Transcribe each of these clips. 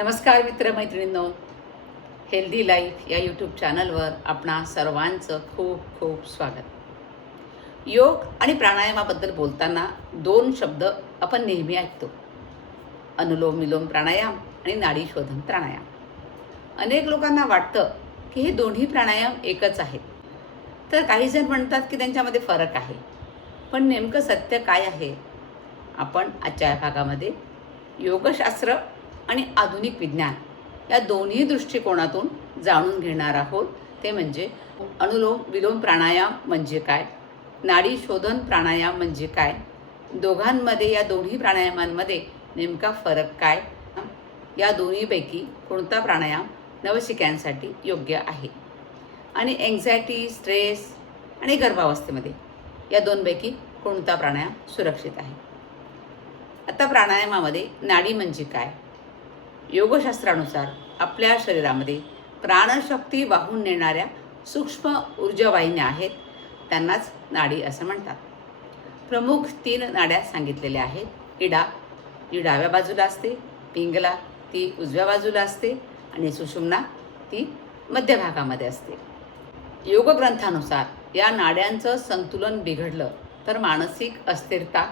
नमस्कार मित्रमैत्रिणींनो, healthy life या YouTube चॅनलवर आपणा सर्वांचं खूप खूप स्वागत. योग आणि प्राणायामाबद्दल बोलताना दोन शब्द आपण नेहमी ऐकतो: अनुलोम विलोम प्राणायाम आणि नाडी शोधन प्राणायाम. अनेक लोकांना वाटतं की हे दोन्ही प्राणायाम एकच आहेत, तर काही जण म्हणतात की त्यांच्यामध्ये फरक आहे. पण नेमकं सत्य काय आहे? आपण आजच्या या भागामध्ये योगशास्त्र आणि आधुनिक विज्ञान या दोन्ही दृष्टिकोनातून जाणून घेणार आहोत. ते म्हणजे अनुलोम विलोम प्राणायाम म्हणजे काय, नाडी शोधन प्राणायाम म्हणजे काय, दोघांमध्ये या दोन्ही प्राणायामांमध्ये नेमका फरक काय, या दोन्हीपैकी कोणता प्राणायाम नवशिक्यांसाठी योग्य आहे, आणि एन्झायटी, स्ट्रेस आणि गर्भावस्थेमध्ये या दोनपैकी कोणता प्राणायाम सुरक्षित आहे. आता प्राणायामामध्ये नाडी म्हणजे काय? योगशास्त्रानुसार आपल्या शरीरामध्ये प्राणशक्ती वाहून नेणाऱ्या सूक्ष्म ऊर्जावाहिन्या आहेत, त्यांनाच नाडी असं म्हणतात. प्रमुख 3 नाड्या सांगितलेल्या आहेत. इडा जी डाव्या बाजूला असते, पिंगला ती उजव्या बाजूला असते आणि सुषुम्ना ती मध्यभागामध्ये असते. योगग्रंथानुसार या नाड्यांचं संतुलन बिघडलं तर मानसिक अस्थिरता,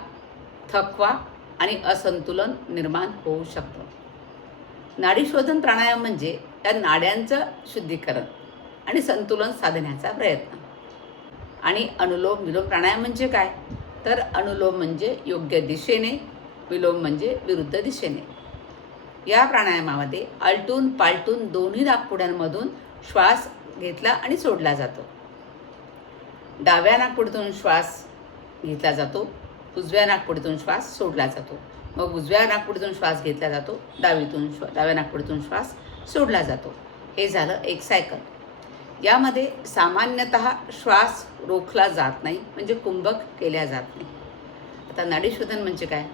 थकवा आणि असंतुलन निर्माण होऊ शकतं. नाडी शोधन प्राणायाम म्हणजे या नाड्यांचं शुद्धीकरण आणि संतुलन साधण्याचा प्रयत्न. आणि अनुलोम विलोम प्राणायाम म्हणजे काय? तर अनुलोम म्हणजे योग्य दिशेने, विलोम म्हणजे विरुद्ध दिशेने. या प्राणायामामध्ये आलटून पालटून दोन्ही नाकपुड्यांमधून श्वास घेतला आणि सोडला जातो. डाव्या नाकपुडीतून श्वास घेतला जातो, उजव्या नाकपुडीतून श्वास सोडला जातो. मग उजव्या नाकपुडीतून श्वास घेतला जातो, डाव्या नाकपुडीतून श्वास सोडला जातो. हे झालं एक सायकल. यामध्ये सामान्यतः श्वास रोखला जात नाही, म्हणजे कुंभक केल्या जात नाही. आता नाडी शोधन म्हणजे काय?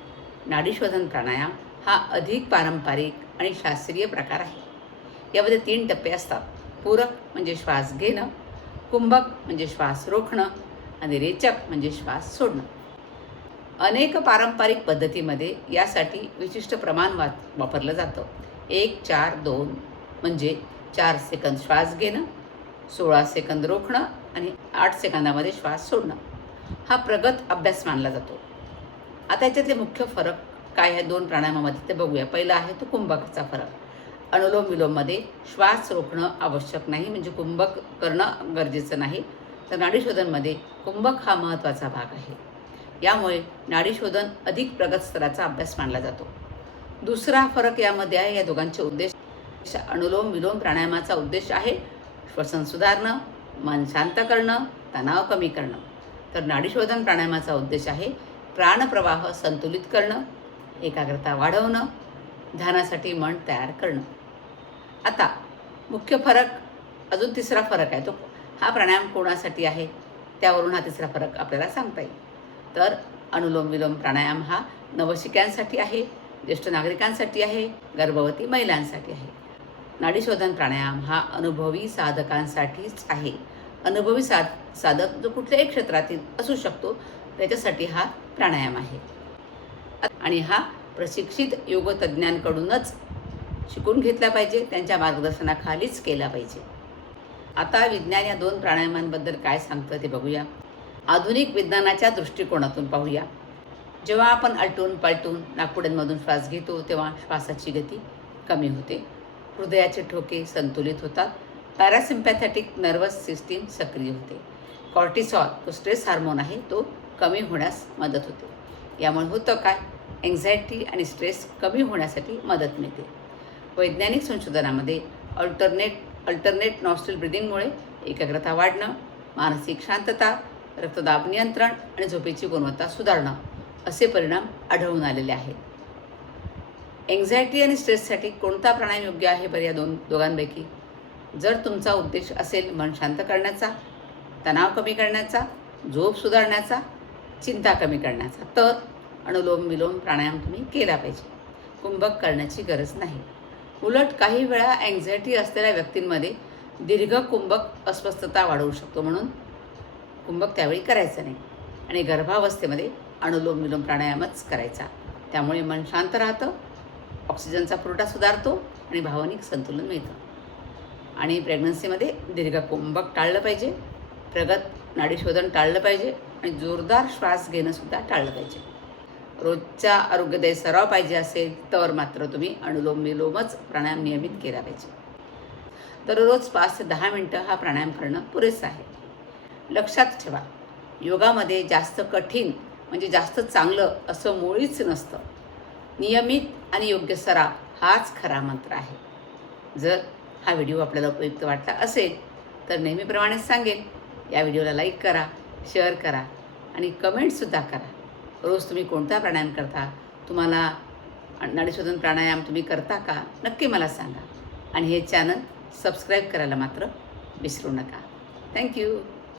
नाडी शोधन प्राणायाम हा अधिक पारंपरिक आणि शास्त्रीय प्रकार आहे. यामध्ये 3 टप्पे असतात: पूरक म्हणजे श्वास घेणं, कुंभक म्हणजे श्वास रोखणं आणि रेचक म्हणजे श्वास सोडणं. अनेक पारंपरिक पद्धतीमध्ये यासाठी विशिष्ट प्रमाण वापरलं जातं. 1-4-2 म्हणजे 4 सेकंद श्वास घेणं, 16 सेकंद रोखणं आणि 8 सेकंदामध्ये श्वास सोडणं. हा प्रगत अभ्यास मानला जातो. आता याच्यातले मुख्य फरक काय आहे दोन प्राणायामामध्ये ते बघूया. पहिला आहे तो कुंभकाचा फरक. अनुलोम विलोममध्ये श्वास रोखणं आवश्यक नाही, म्हणजे कुंभक करणं गरजेचं नाही. तर नाडी शोधनमध्ये कुंभक हा महत्त्वाचा भाग आहे. यामुळे नाडी शोधन अधिक प्रगत स्तराचा अभ्यास मानला जातो. दुसरा फरक यामध्ये आहे, या दोघांचे उद्देश. अनुलोम विलोम प्राणायामाचा उद्देश आहे श्वसन सुधारणं, मन शांत करणं, तणाव कमी करणं. तर नाडी शोधन प्राणायामाचा उद्देश आहे प्राणप्रवाह संतुलित करणं, एकाग्रता वाढवणं, ध्यानासाठी मन तयार करणं. आता मुख्य फरक, अजून तिसरा फरक आहे, तो हा प्राणायाम कोणासाठी आहे त्यावरून हा तिसरा फरक आपल्याला सांगता येईल. तर अनुलोम विलोम प्राणायाम हा नवशिक्यांसाठी आहे, ज्येष्ठ नागरिकांसाठी आहे, गर्भवती महिलांसाठी आहे. नाडी शोधन प्राणायाम हा अनुभवी साधकांसाठीच आहे. अनुभवी साधक जो कुठल्याही क्षेत्रातील असू शकतो त्याच्यासाठी हा प्राणायाम आहे. आणि हा प्रशिक्षित योगतज्ञांकडूनच शिकून घेतला पाहिजे, त्यांच्या मार्गदर्शनाखालीच केला पाहिजे. आता विज्ञान या 2 प्राणायामांबद्दल काय सांगतं ते बघूया. आधुनिक विज्ञानाच्या दृष्टिकोनातून पाहूया. जेव्हा आपण आलटून पालटून नाकपुड्यांमधून श्वास घेतो तेव्हा श्वासाची गती कमी होते, हृदयाचे ठोके संतुलित होतात, पॅरासिम्पॅथॅटिक नर्वस सिस्टीम सक्रिय होते, कॉर्टिसॉल तो स्ट्रेस हार्मोन आहे तो कमी होण्यास मदत होते. यामुळे होतं काय? एन्झायटी आणि स्ट्रेस कमी होण्यासाठी मदत मिळते. वैज्ञानिक संशोधनामध्ये अल्टरनेट नॉस्ट्रल ब्रीदिंगमुळे एकाग्रता वाढणं, मानसिक शांतता, रक्तदाब नियंत्रण आणि झोपेची गुणवत्ता सुधारणं असे परिणाम आढळून आलेले आहेत. एन्झायटी आणि स्ट्रेससाठी कोणता प्राणायाम योग्य आहे बरं? या दोघांपैकी जर तुमचा उद्देश असेल मन शांत करण्याचा, तणाव कमी करण्याचा, झोप सुधारण्याचा, चिंता कमी करण्याचा, तर अनुलोम विलोम प्राणायाम तुम्ही केला पाहिजे. कुंभक करण्याची गरज नाही. उलट काही वेळा एन्झायटी असलेल्या व्यक्तींमध्ये दीर्घ कुंभक अस्वस्थता वाढवू शकतो, म्हणून कुंभक त्यावेळी करायचं नाही. आणि गर्भावस्थेमध्ये अनुलोम विलोम प्राणायामच करायचा. त्यामुळे मन शांत राहतं, ऑक्सिजनचा पुरवठा सुधारतो आणि भावनिक संतुलन मिळतं. आणि प्रेग्नन्सीमध्ये दीर्घकुंभक टाळलं पाहिजे, प्रगत नाडीशोधन टाळलं पाहिजे आणि जोरदार श्वास घेणंसुद्धा टाळलं पाहिजे. रोजचा आरोग्यदायी सराव पाहिजे असेल तर मात्र तुम्ही अनुलोम विलोमच प्राणायाम नियमित केला पाहिजे. दररोज 5 ते 10 मिनटं हा प्राणायाम करणं पुरेसं आहे. लक्षात ठेवा, योगामध्ये जास्त कठीण म्हणजे जास्त चांगलं असं मुळीच नसतं. नियमित आणि योग्य सराव हाच खरा मंत्र आहे. जर हा व्हिडिओ आपल्याला उपयुक्त वाटला असेल तर नेहमीप्रमाणेच सांगेन, या व्हिडिओला लाईक करा, शेअर करा आणि कमेंटसुद्धा करा. रोज तुम्ही कोणता प्राणायाम करता, तुम्हाला नाडीशोधन प्राणायाम तुम्ही करता का, नक्की मला सांगा. आणि हे चॅनल सबस्क्राईब करायला मात्र विसरू नका. थँक्यू.